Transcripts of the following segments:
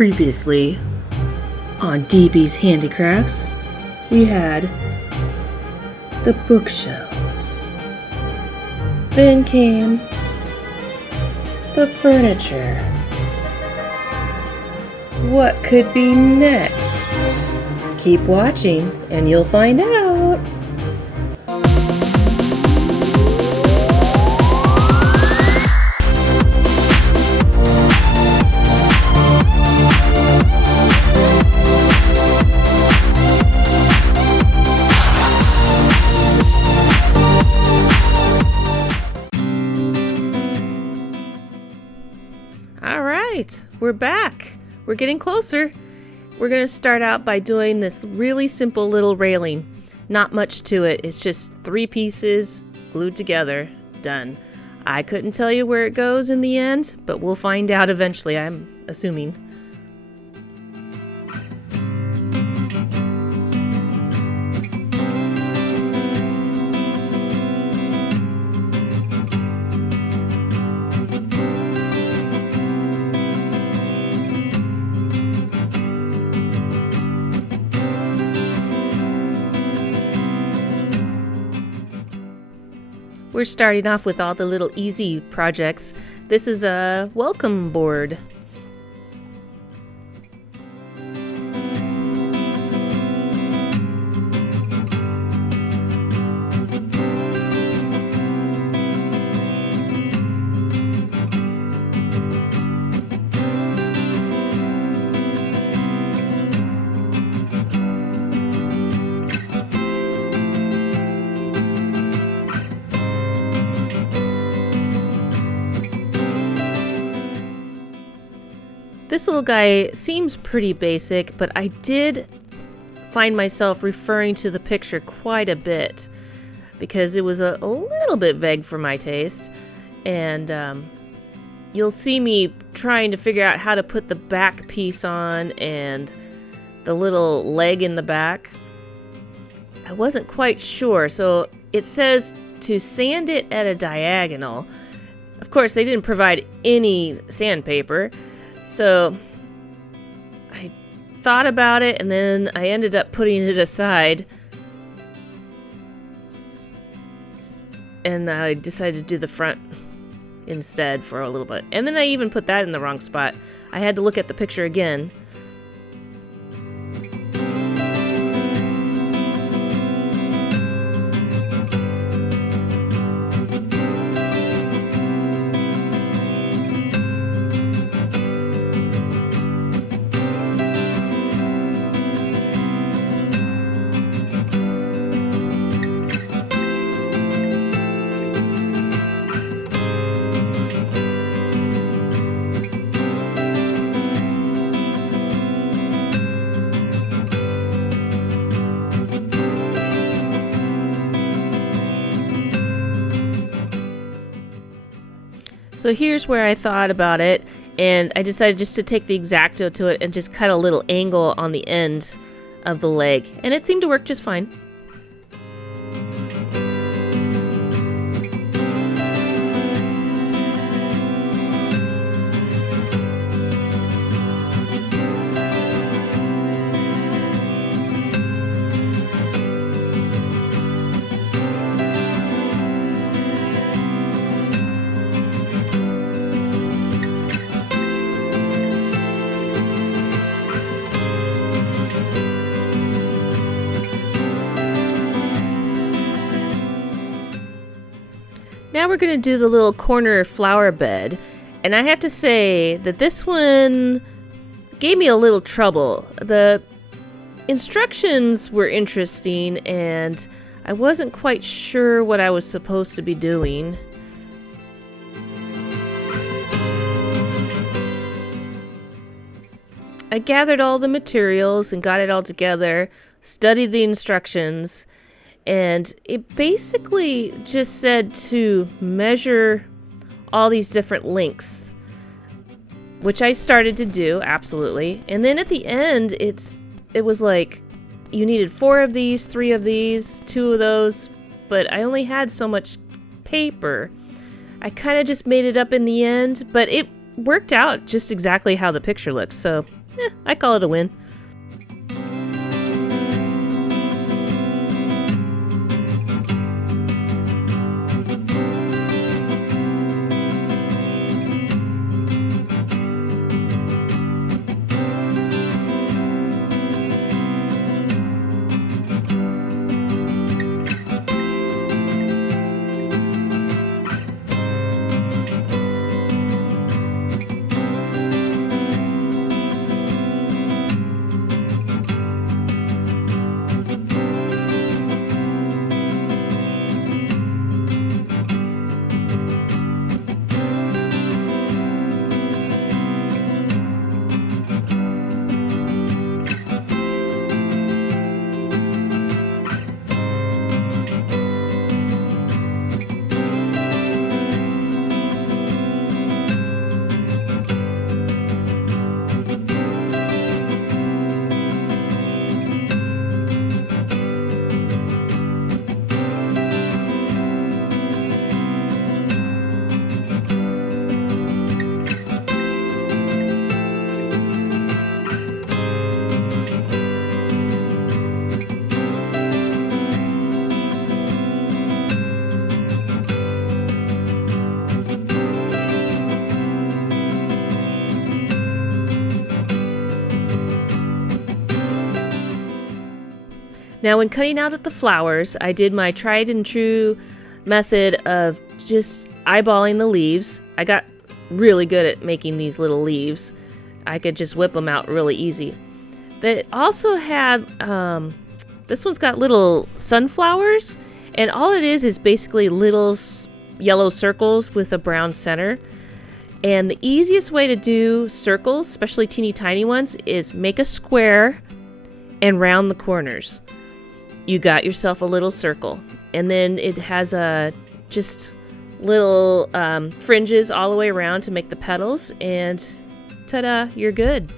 Previously on DB's Handicrafts, we had the bookshelves. Then came the furniture. What could be next? Keep watching and you'll find out. We're back. We're getting closer. We're going to start out by doing this really simple little railing. Not much to it. It's just 3 pieces glued together. Done. I couldn't tell you where it goes in the end, but we'll find out eventually, I'm assuming. We're starting off with all the little easy projects. This is a welcome board. This little guy seems pretty basic, but I did find myself referring to the picture quite a bit because it was a little bit vague for my taste. And you'll see me trying to figure out how to put the back piece on and the little leg in the back. I wasn't quite sure, so it says to sand it at a diagonal. Of course, they didn't provide any sandpaper. So I thought about it and then I ended up putting it aside and I decided to do the front instead for a little bit. And then I even put that in the wrong spot. I had to look at the picture again. So here's where I thought about it, and I decided just to take the X-Acto to it and just cut a little angle on the end of the leg, and it seemed to work just fine. Now we're going to do the little corner flower bed, and I have to say that this one gave me a little trouble. The instructions were interesting and I wasn't quite sure what I was supposed to be doing. I gathered all the materials and got it all together, studied the instructions, and it basically just said to measure all these different lengths, which I started to do, absolutely. And then at the end, it was like you needed 4 of these, 3 of these, 2 of those, but I only had so much paper. I kind of just made it up in the end, but it worked out just exactly how the picture looked, so I call it a win. Now, when cutting out the flowers, I did my tried and true method of just eyeballing the leaves. I got really good at making these little leaves. I could just whip them out really easy. They also had, this one's got little sunflowers, and all it is basically little yellow circles with a brown center. And the easiest way to do circles, especially teeny tiny ones, is make a square and round the corners. You got yourself a little circle, and then it has just little fringes all the way around to make the petals, and ta-da, you're good.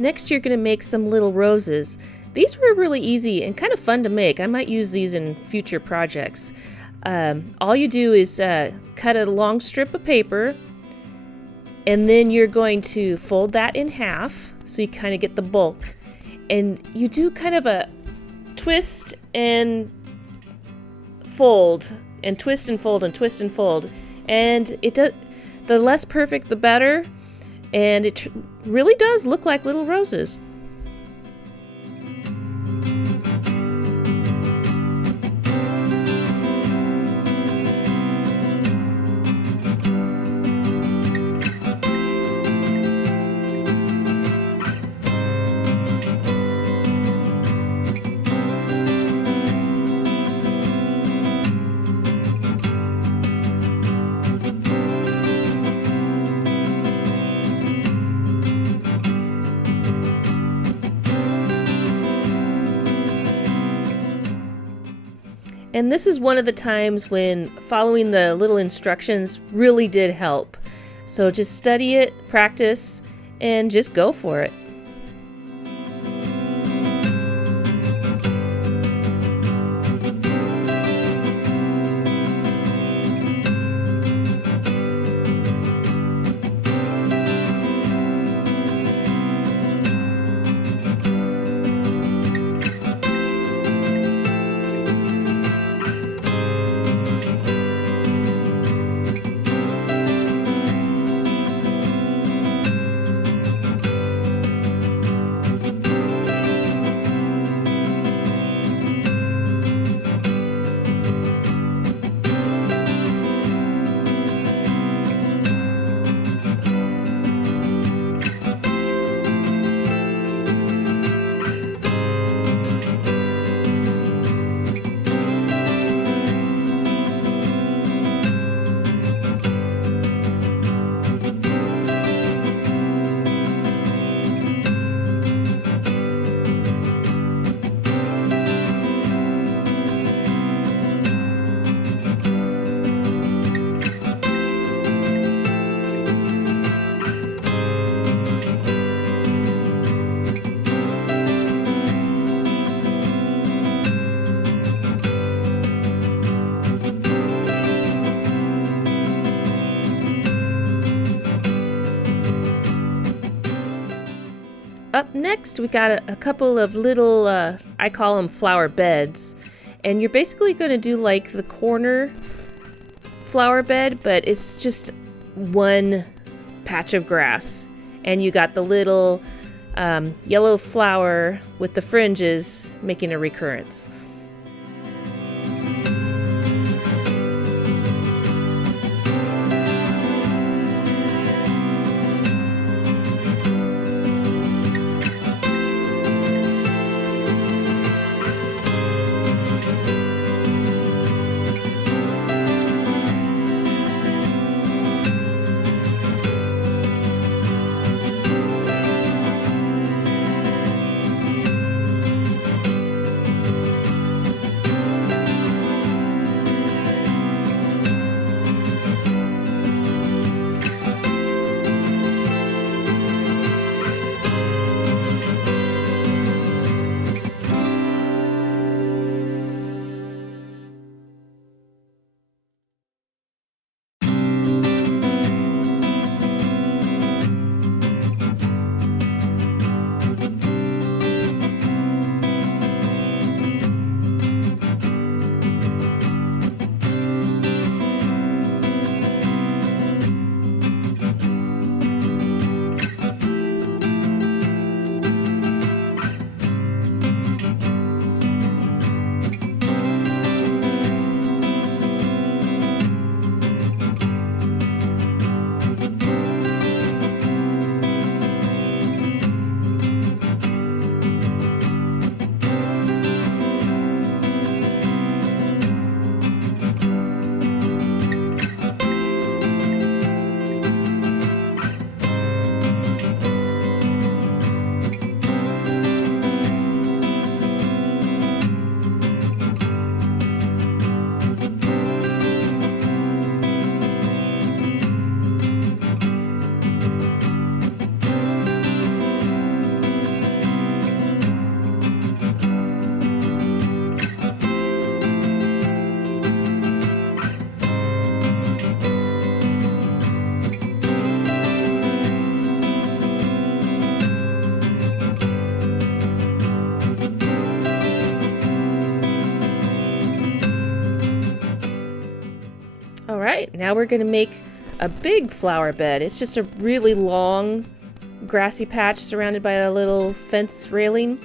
Next, you're going to make some little roses. These were really easy and kind of fun to make. I might use these in future projects. All you do is cut a long strip of paper, and then you're going to fold that in half so you kind of get the bulk. And you do kind of a twist and fold, and twist and fold, and twist and fold. And the less perfect, the better. And it really does look like little roses. And this is one of the times when following the little instructions really did help. So just study it, practice, and just go for it. Up next, we got a couple of little, I call them flower beds. And you're basically going to do like the corner flower bed, but it's just one patch of grass. And you got the little yellow flower with the fringes making a recurrence. Alright, now we're going to make a big flower bed. It's just a really long grassy patch surrounded by a little fence railing.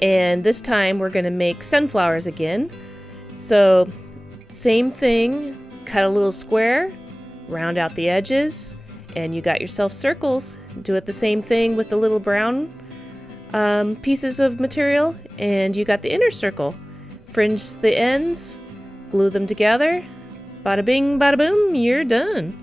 And this time we're going to make sunflowers again. So same thing, cut a little square, round out the edges, and you got yourself circles. Do it the same thing with the little brown pieces of material, and you got the inner circle. Fringe the ends, glue them together. Bada bing, bada boom, you're done.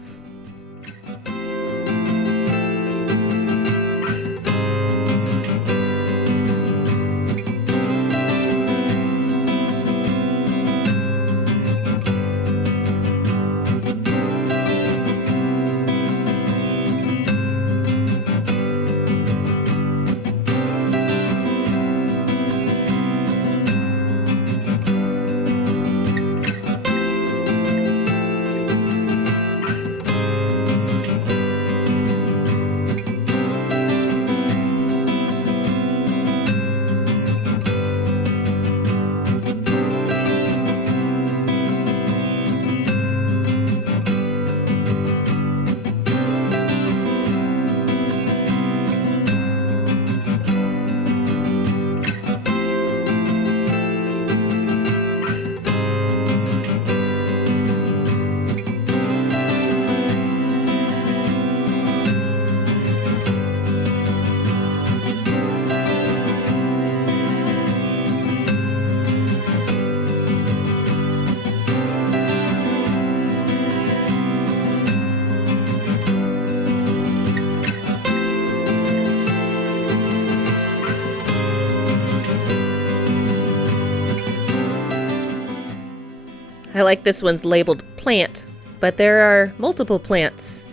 I like this one's labeled plant, but there are multiple plants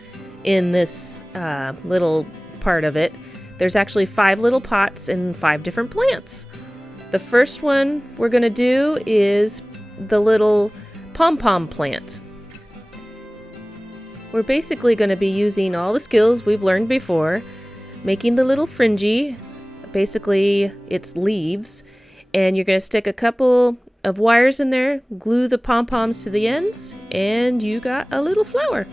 in this little part of it. There's actually 5 little pots and 5 different plants. The first one we're going to do is the little pom-pom plant. We're basically going to be using all the skills we've learned before, making the little fringy basically it's leaves, and you're going to stick a couple of wires in there, glue the pom-poms to the ends, and you got a little flower.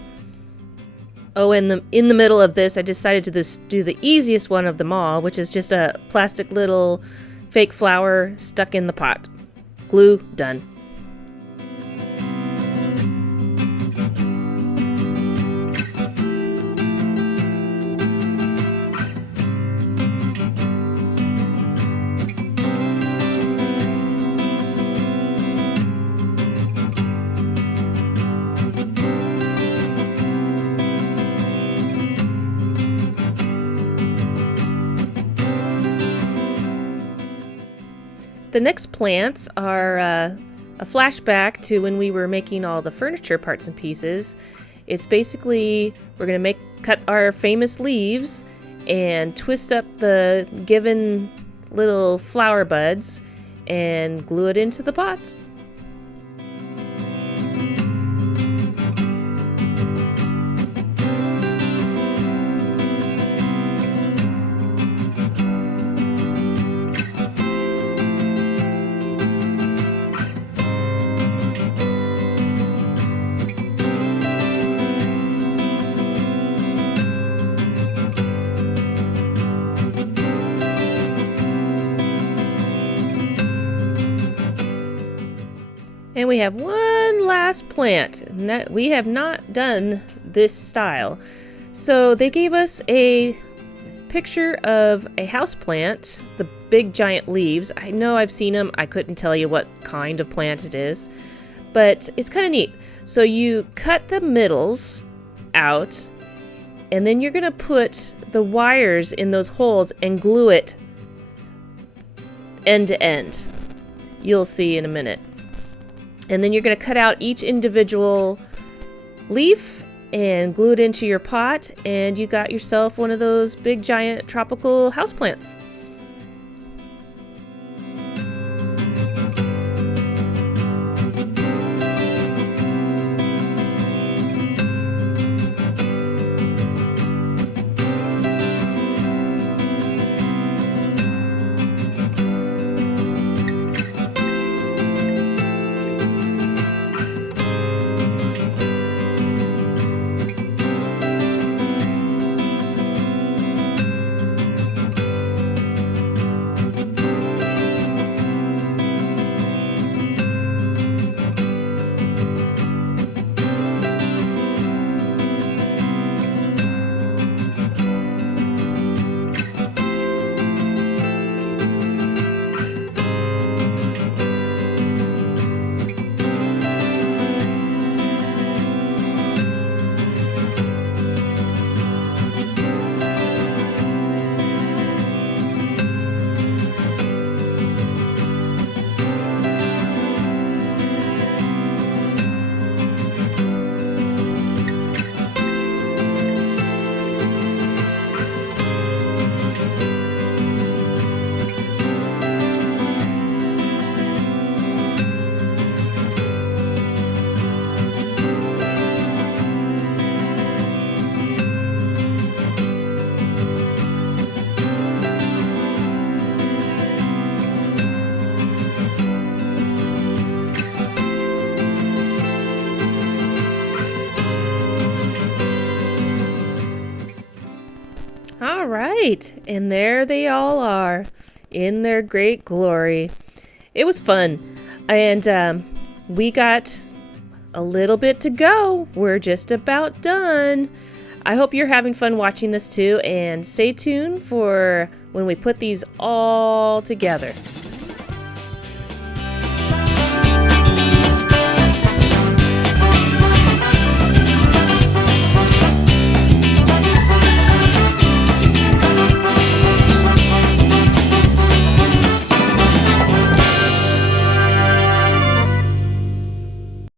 Oh, and in the middle of this, I decided to do the easiest one of them all, which is just a plastic little fake flower stuck in the pot. Glue, done. The next plants are a flashback to when we were making all the furniture parts and pieces. It's basically, we're going to cut our famous leaves and twist up the given little flower buds and glue it into the pots. And we have one last plant. We have not done this style. So they gave us a picture of a house plant, the big giant leaves. I know I've seen them. I couldn't tell you what kind of plant it is, but it's kind of neat. So you cut the middles out, and then you're gonna put the wires in those holes and glue it end to end. You'll see in a minute. And then you're going to cut out each individual leaf and glue it into your pot, and you got yourself one of those big giant tropical houseplants. All right, and there they all are in their great glory. It was fun, and we got a little bit to go. We're just about done. I hope you're having fun watching this too, and stay tuned for when we put these all together.